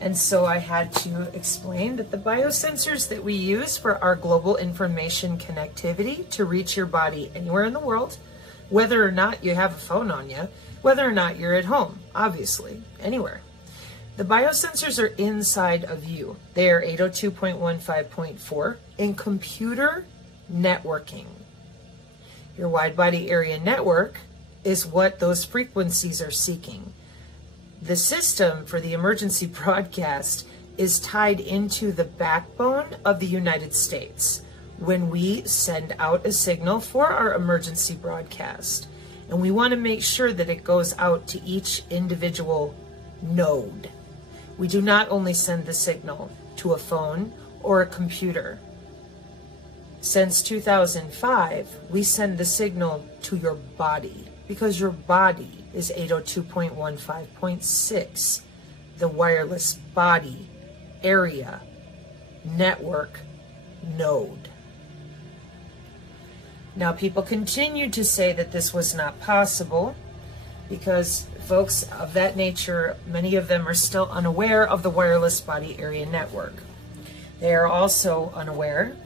And so I had to explain that the biosensors that we use for our global information connectivity to reach your body anywhere in the world, whether or not you have a phone on you, whether or not you're at home, obviously, anywhere. The biosensors are inside of you. They are 802.15.4 in computer networking. Your wide body area network is what those frequencies are seeking. The system for the emergency broadcast is tied into the backbone of the United States when we send out a signal for our emergency broadcast. And we want to make sure that it goes out to each individual node. We do not only send the signal to a phone or a computer. Since 2005, we send the signal to your body because your body is 802.15.6, the wireless body area network node. Now, people continue to say that this was not possible because folks of that nature, many of them are still unaware of the wireless body area network. They are also unaware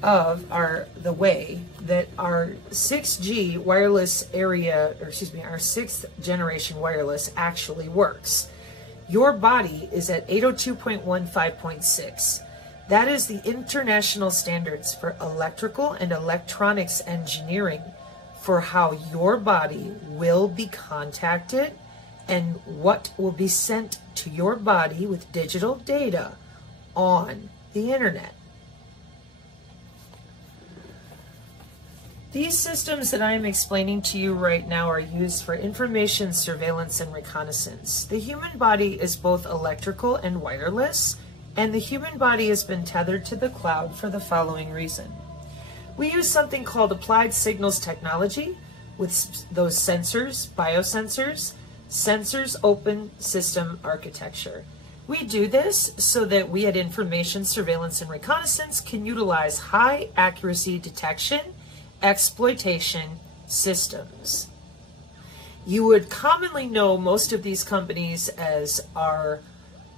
of the way that our 6G wireless area, or excuse me, our 6th generation wireless actually works. Your body is at 802.15.6. That is the international standards for electrical and electronics engineering for how your body will be contacted and what will be sent to your body with digital data on the internet. These systems that I am explaining to you right now are used for information surveillance and reconnaissance. The human body is both electrical and wireless, and the human body has been tethered to the cloud for the following reason. We use something called applied signals technology with those sensors, biosensors, sensors open system architecture. We do this so that we at information surveillance and reconnaissance can utilize high accuracy detection exploitation systems. You would commonly know most of these companies as our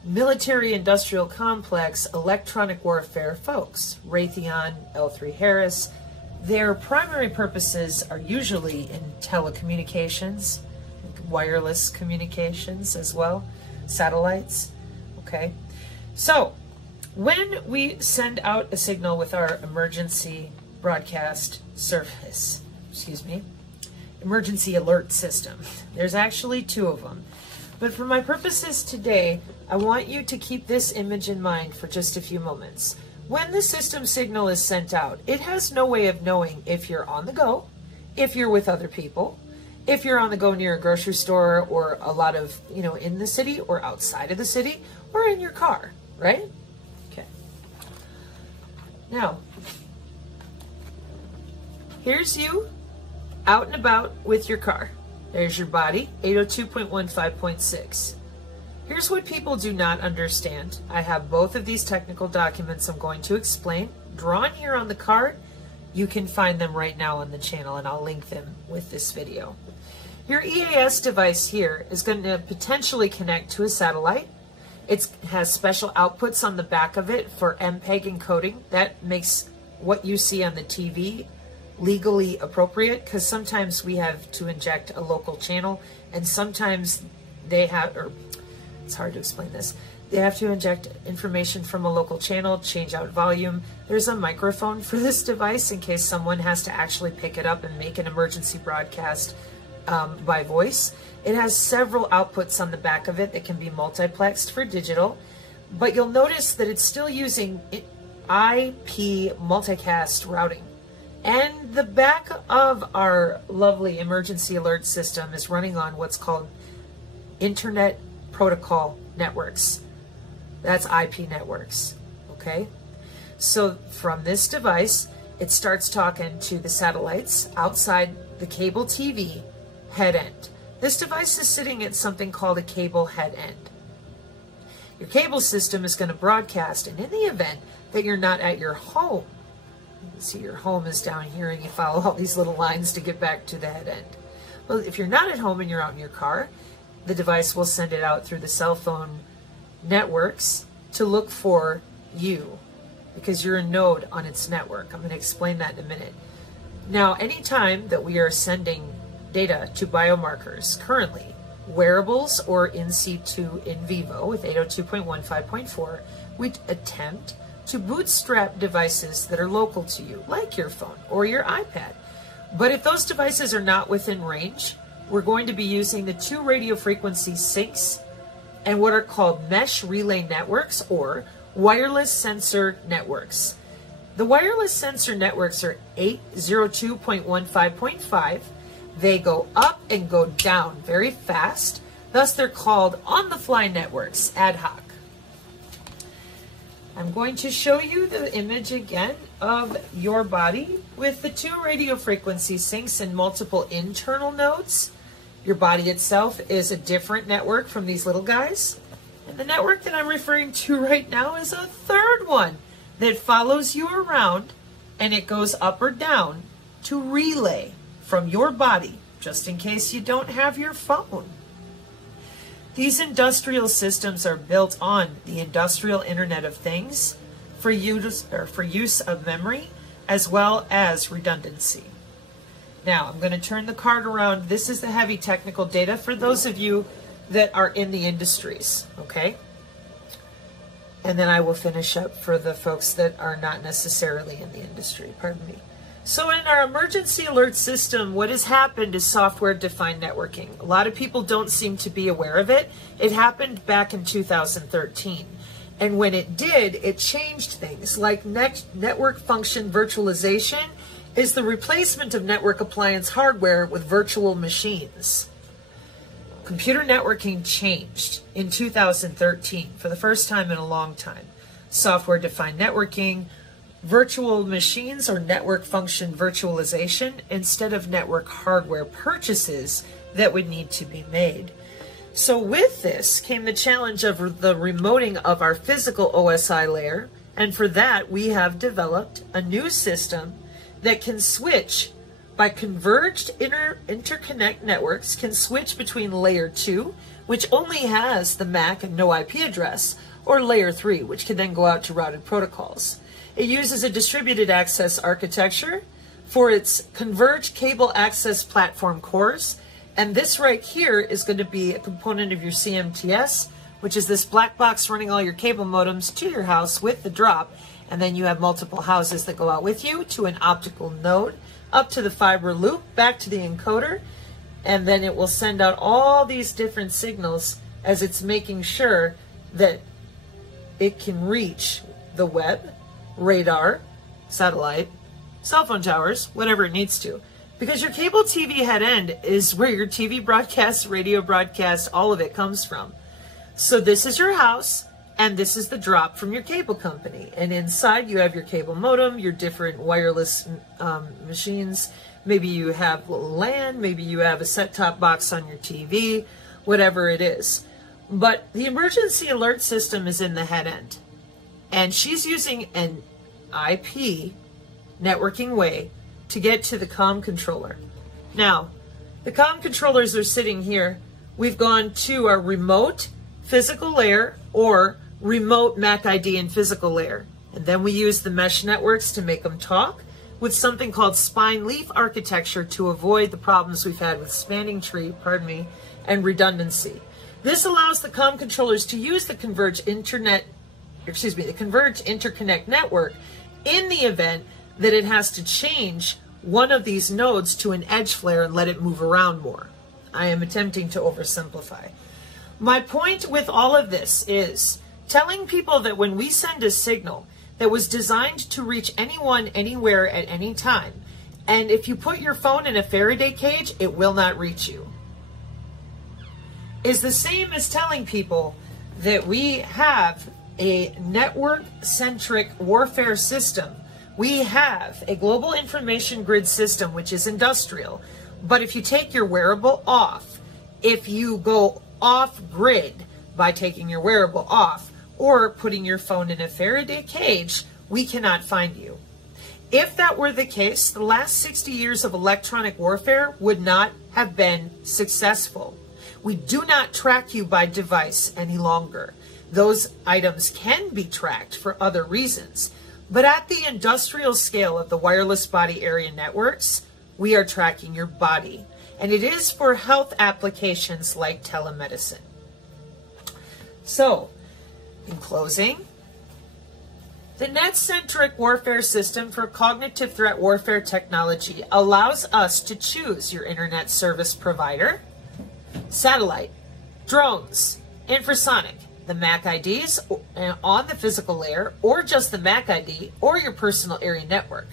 military industrial complex electronic warfare folks, Raytheon, L3 Harris. Their primary purposes are usually in telecommunications, wireless communications as well, satellites, okay? So when we send out a signal with our emergency broadcast service, emergency alert system. There's actually 2 of them. But for my purposes today, I want you to keep this image in mind for just a few moments. When the system signal is sent out, it has no way of knowing if you're on the go, if you're with other people, if you're on the go near a grocery store or a lot of, in the city or outside of the city or in your car, right? Okay. Now, here's you out and about with your car. There's your body, 802.15.6. Here's what people do not understand. I have both of these technical documents I'm going to explain drawn here on the card. You can find them right now on the channel, and I'll link them with this video. Your EAS device here is going to potentially connect to a satellite. It has special outputs on the back of it for MPEG encoding. That makes what you see on the TV legally appropriate, because sometimes we have to inject a local channel, and sometimes they have, or it's hard to explain this, they have to inject information from a local channel, change out volume. There's a microphone for this device in case someone has to actually pick it up and make an emergency broadcast by voice. It has several outputs on the back of it that can be multiplexed for digital, but you'll notice that it's still using IP multicast routing. And the back of our lovely emergency alert system is running on what's called Internet Protocol Networks. That's IP networks, okay? So from this device, it starts talking to the satellites outside the cable TV head end. This device is sitting at something called a cable head end. Your cable system is going to broadcast, and in the event that you're not at your home, you can see your home is down here and you follow all these little lines to get back to the head end. Well, if you're not at home and you're out in your car, the device will send it out through the cell phone networks to look for you because you're a node on its network. I'm going to explain that in a minute. Now, anytime that we are sending data to biomarkers currently, wearables or in situ in vivo with 802.15.4, we attempt to bootstrap devices that are local to you, like your phone or your iPad. But if those devices are not within range, we're going to be using the two radio frequency syncs and what are called mesh relay networks or wireless sensor networks. The wireless sensor networks are 802.15.5. They go up and go down very fast. Thus, they're called on-the-fly networks, ad hoc. I'm going to show you the image again of your body with the two radio frequency syncs and multiple internal nodes. Your body itself is a different network from these little guys. And the network that I'm referring to right now is a third one that follows you around, and it goes up or down to relay from your body, just in case you don't have your phone. These industrial systems are built on the industrial Internet of Things for use of memory as well as redundancy. Now, I'm going to turn the card around. This is the heavy technical data for those of you that are in the industries, okay? And then I will finish up for the folks that are not necessarily in the industry, pardon me. So in our emergency alert system, what has happened is software-defined networking. A lot of people don't seem to be aware of it. It happened back in 2013. And when it did, it changed things. Like network function virtualization is the replacement of network appliance hardware with virtual machines. Computer networking changed in 2013 for the first time in a long time. Software-defined networking, virtual machines or network function virtualization instead of network hardware purchases that would need to be made. So with this came the challenge of the remoting of our physical OSI layer, and for that we have developed a new system that can switch by converged interconnect networks, can switch between layer 2, which only has the MAC and no IP address, or layer 3, which can then go out to routed protocols. It uses a distributed access architecture for its converged cable access platform cores. And this right here is going to be a component of your CMTS, which is this black box running all your cable modems to your house with the drop. And then you have multiple houses that go out with you to an optical node, up to the fiber loop, back to the encoder. And then it will send out all these different signals as it's making sure that it can reach the web, radar, satellite, cell phone towers, whatever it needs to. Because your cable TV head end is where your TV broadcasts, radio broadcasts, all of it comes from. So this is your house, and this is the drop from your cable company. And inside you have your cable modem, your different wireless machines. Maybe you have LAN, maybe you have a set-top box on your TV, whatever it is. But the emergency alert system is in the head end. And she's using an IP networking way to get to the comm controller. Now, the comm controllers are sitting here. We've gone to our remote physical layer or remote MAC ID and physical layer. And then we use the mesh networks to make them talk with something called spine leaf architecture to avoid the problems we've had with spanning tree, and redundancy. This allows the comm controllers to use the converged interconnect network in the event that it has to change one of these nodes to an edge flare and let it move around more. I am attempting to oversimplify. My point with all of this is telling people that when we send a signal that was designed to reach anyone, anywhere, at any time, and if you put your phone in a Faraday cage, it will not reach you, is the same as telling people that we have a network-centric warfare system. We have a global information grid system, which is industrial. But if you take your wearable off, if you go off-grid by taking your wearable off or putting your phone in a Faraday cage, we cannot find you. If that were the case, the last 60 years of electronic warfare would not have been successful. We do not track you by device any longer. Those items can be tracked for other reasons. But at the industrial scale of the wireless body area networks, we are tracking your body. And it is for health applications like telemedicine. So, in closing, the net-centric warfare system for cognitive threat warfare technology allows us to choose your internet service provider, satellite, drones, infrasonic, the MAC IDs on the physical layer, or just the MAC ID, or your personal area network.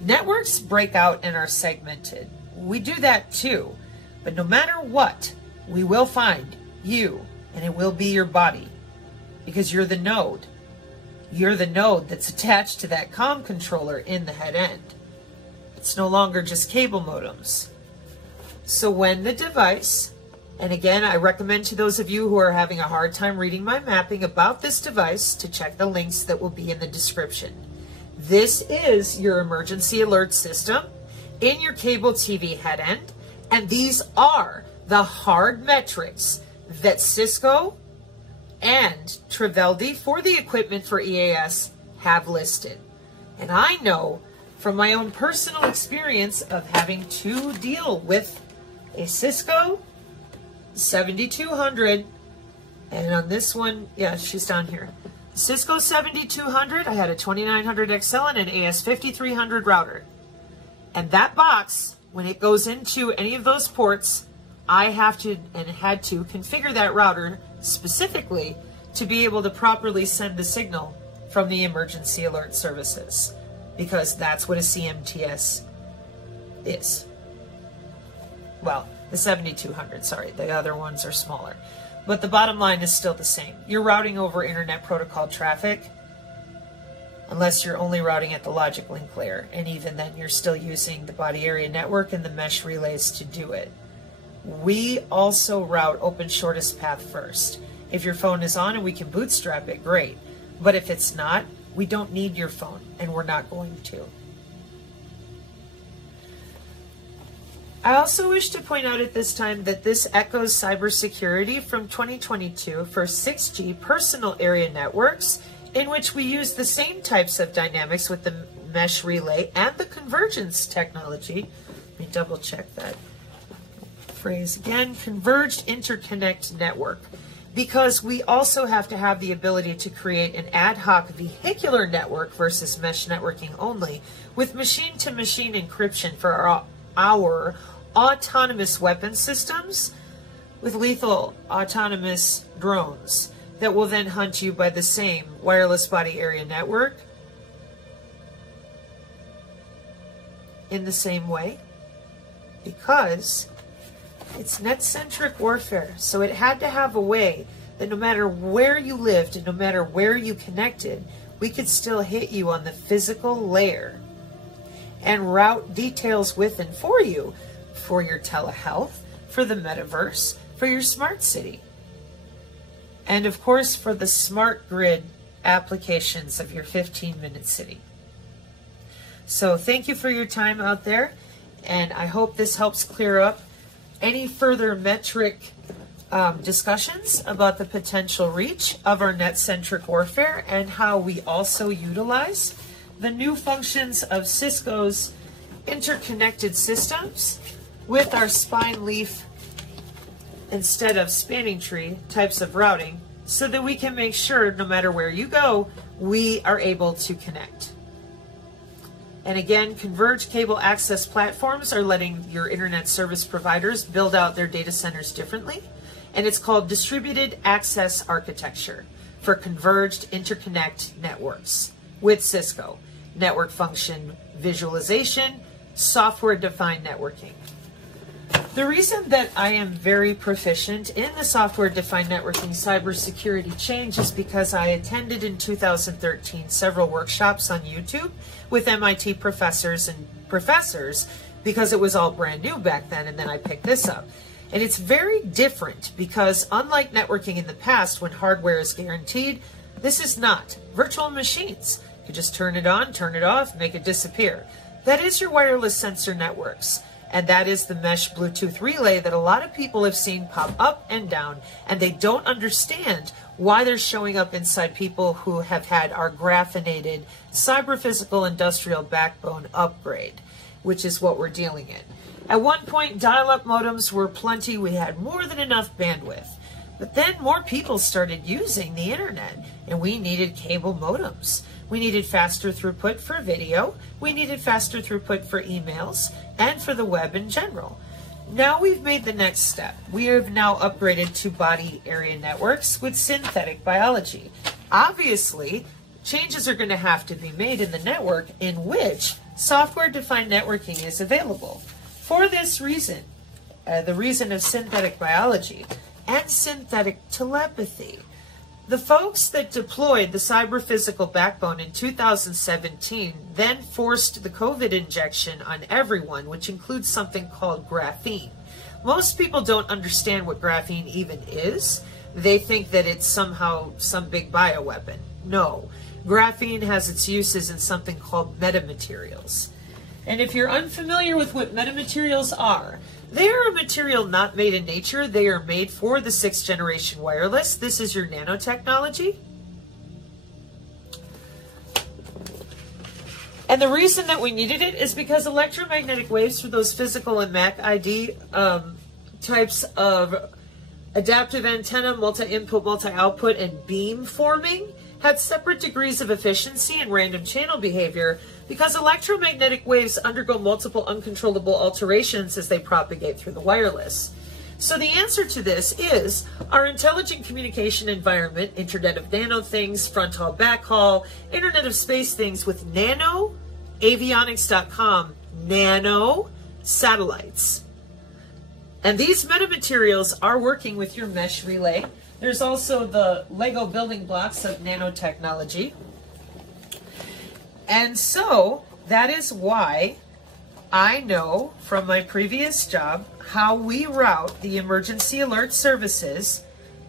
Networks break out and are segmented. We do that too. But no matter what, we will find you, and it will be your body, because you're the node. You're the node that's attached to that comm controller in the head end. It's no longer just cable modems. So when the device, and again, I recommend to those of you who are having a hard time reading my mapping about this device to check the links that will be in the description. This is your emergency alert system in your cable TV head end, and these are the hard metrics that Cisco and Triveldi for the equipment for EAS have listed. And I know from my own personal experience of having to deal with a Cisco 7200, and on this one, yeah, she's down here. Cisco 7200, I had a 2900 XL and an AS 5300 router. And that box, when it goes into any of those ports, I have to and had to configure that router specifically to be able to properly send the signal from the emergency alert services, because that's what a CMTS is. Well, the 7200, sorry, the other ones are smaller. But the bottom line is still the same. You're routing over internet protocol traffic, unless you're only routing at the logic link layer. And even then, you're still using the body area network and the mesh relays to do it. We also route open shortest path first. If your phone is on and we can bootstrap it, great. But if it's not, we don't need your phone, and we're not going to. I also wish to point out at this time that this echoes cybersecurity from 2022 for 6G personal area networks, in which we use the same types of dynamics with the mesh relay and the convergence technology. Let me double check that phrase again, converged interconnect network, because we also have to have the ability to create an ad hoc vehicular network versus mesh networking only, with machine-to-machine encryption for our autonomous weapon systems with lethal autonomous drones that will then hunt you by the same wireless body area network in the same way, because it's net-centric warfare. So it had to have a way that no matter where you lived and no matter where you connected, we could still hit you on the physical layer and route details with and for you, for your telehealth, for the metaverse, for your smart city, and of course for the smart grid applications of your 15-minute city. So thank you for your time out there, and I hope this helps clear up any further metric discussions about the potential reach of our net-centric warfare and how we also utilize the new functions of Cisco's interconnected systems with our spine leaf instead of spanning tree types of routing, so that we can make sure no matter where you go, we are able to connect. And again, converged cable access platforms are letting your internet service providers build out their data centers differently, and it's called distributed access architecture for converged interconnect networks with Cisco. Network function visualization, software-defined networking. The reason that I am very proficient in the software-defined networking cybersecurity change is because I attended in 2013 several workshops on YouTube with MIT professors because it was all brand new back then, and then I picked this up. And it's very different because unlike networking in the past when hardware is guaranteed, this is not. Virtual machines. You just turn it on, turn it off, make it disappear. That is your wireless sensor networks. and that is the mesh Bluetooth relay that a lot of people have seen pop up and down, and they don't understand why they're showing up inside people who have had our graphinated cyber-physical industrial backbone upgrade, which is what we're dealing in. At one point, dial-up modems were plenty. We had more than enough bandwidth. But then more people started using the internet, and we needed cable modems. We needed faster throughput for video. We needed faster throughput for emails and for the web in general. Now we've made the next step. We have now upgraded to body area networks with synthetic biology. Obviously, changes are going to have to be made in the network in which software-defined networking is available. For this reason, the reason of synthetic biology and synthetic telepathy, the folks that deployed the cyber-physical backbone in 2017 then forced the COVID injection on everyone, which includes something called graphene. Most people don't understand what graphene even is. They think that it's somehow some big bioweapon. No, graphene has its uses in something called metamaterials. And if you're unfamiliar with what metamaterials are, they are a material not made in nature. They are made for the 6th generation wireless. This is your nanotechnology. And the reason that we needed it is because electromagnetic waves for those physical and MAC ID types of adaptive antenna, multi-input, multi-output, and beam forming had separate degrees of efficiency and random channel behavior because electromagnetic waves undergo multiple uncontrollable alterations as they propagate through the wireless. So the answer to this is our intelligent communication environment, Internet of Nano Things, front-haul, backhaul, Internet of Space Things with nano, avionics.com, nano satellites. And these metamaterials are working with your mesh relay. There's also the Lego building blocks of nanotechnology. And so that is why I know from my previous job how we route the emergency alert services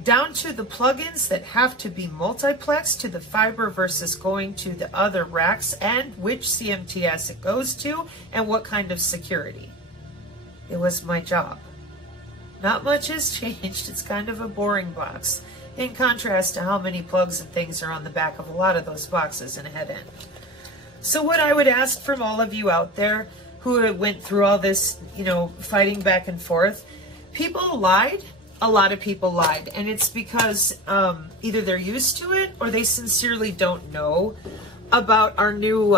down to the plugins that have to be multiplexed to the fiber versus going to the other racks, and which CMTS it goes to and what kind of security. It was my job. Not much has changed. It's kind of a boring box in contrast to how many plugs and things are on the back of a lot of those boxes in a head end. So what I would ask from all of you out there who went through all this, fighting back and forth, people lied. A lot of people lied. And it's because either they're used to it or they sincerely don't know about our new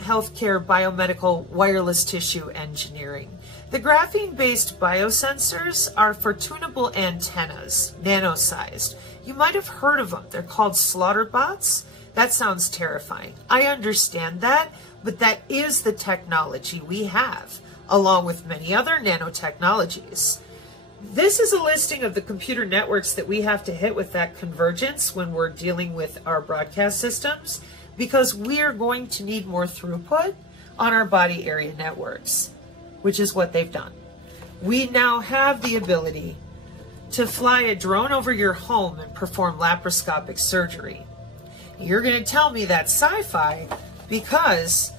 healthcare biomedical wireless tissue engineering. The graphene-based biosensors are for tunable antennas, nano-sized. You might have heard of them. They're called slaughter bots. That sounds terrifying. I understand that, but that is the technology we have, along with many other nanotechnologies. This is a listing of the computer networks that we have to hit with that convergence when we're dealing with our broadcast systems, because we are going to need more throughput on our body area networks, which is what they've done. We now have the ability to fly a drone over your home and perform laparoscopic surgery. You're going to tell me that's sci-fi because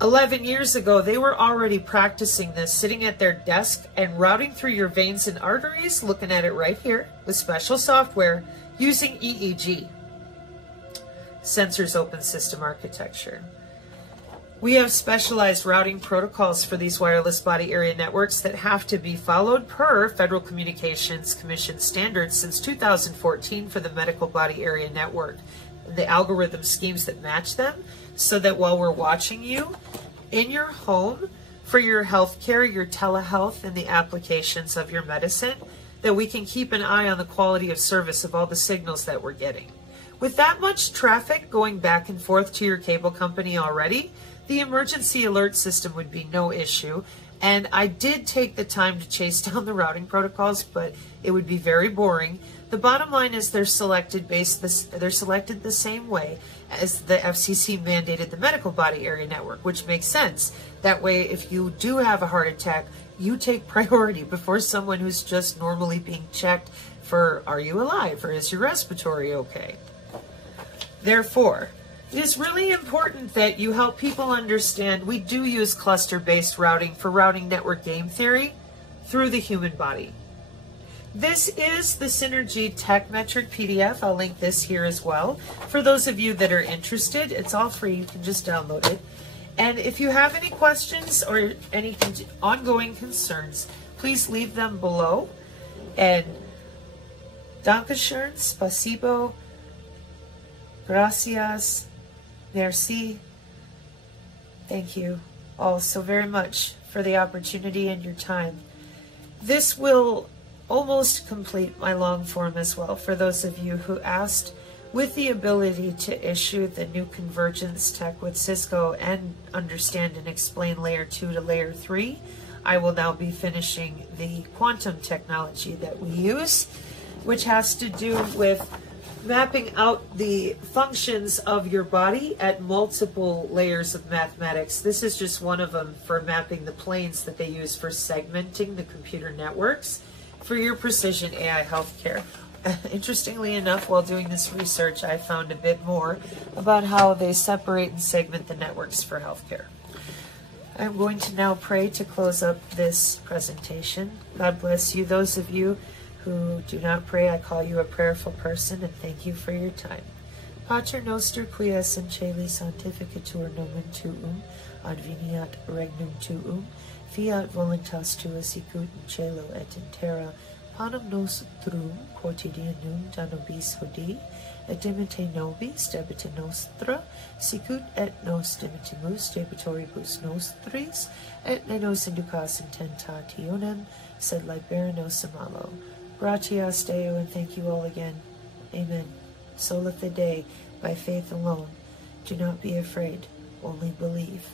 11 years ago, they were already practicing this, sitting at their desk and routing through your veins and arteries, looking at it right here with special software using EEG. Sensors Open System Architecture. We have specialized routing protocols for these wireless body area networks that have to be followed per Federal Communications Commission standards since 2014 for the medical body area network. The algorithm schemes that match them so that while we're watching you in your home for your health care, your telehealth, and the applications of your medicine, that we can keep an eye on the quality of service of all the signals that we're getting. With that much traffic going back and forth to your cable company already, the emergency alert system would be no issue. And I did take the time to chase down the routing protocols, but it would be very boring. The bottom line is they're selected the same way as the FCC mandated the medical body area network, which makes sense. That way, if you do have a heart attack, you take priority before someone who's just normally being checked for, are you alive, or is your respiratory okay? Therefore, It is really important that you help people understand we do use cluster-based routing for routing network game theory through the human body. This is the Synergy Tech Metric PDF. I'll link this here as well. For those of you that are interested, it's all free. You can just download it. And if you have any questions or any ongoing concerns, please leave them below. And Dankeschön, spasibo, gracias, merci. Thank you all so very much for the opportunity and your time. This will almost complete my long form as well for those of you who asked. With the ability to issue the new convergence tech with Cisco and understand and explain layer 2 to layer 3, I will now be finishing the quantum technology that we use, which has to do with mapping out the functions of your body at multiple layers of mathematics. This is just one of them for mapping the planes that they use for segmenting the computer networks for your precision AI healthcare. Interestingly enough, while doing this research, I found a bit more about how they separate and segment the networks for healthcare. I'm going to now pray to close up this presentation. God bless you. Those of you who do not pray, I call you a prayerful person, and thank you for your time. Pater noster, qui es in caeli, sanctificatur nomen tuum, adveniat regnum tuum, fiat voluntas tua sicut in cielo et in terra. Panem nostrum quotidianum da nobis hodie, et dimitte nobis debita nostra, sicut et nos dimittimus debitoribus nostris, et ne nos inducas in tentationem, sed libera nos a malo. Gratias Deo, and thank you all again. Amen. Sola fide, by faith alone. Do not be afraid, only believe.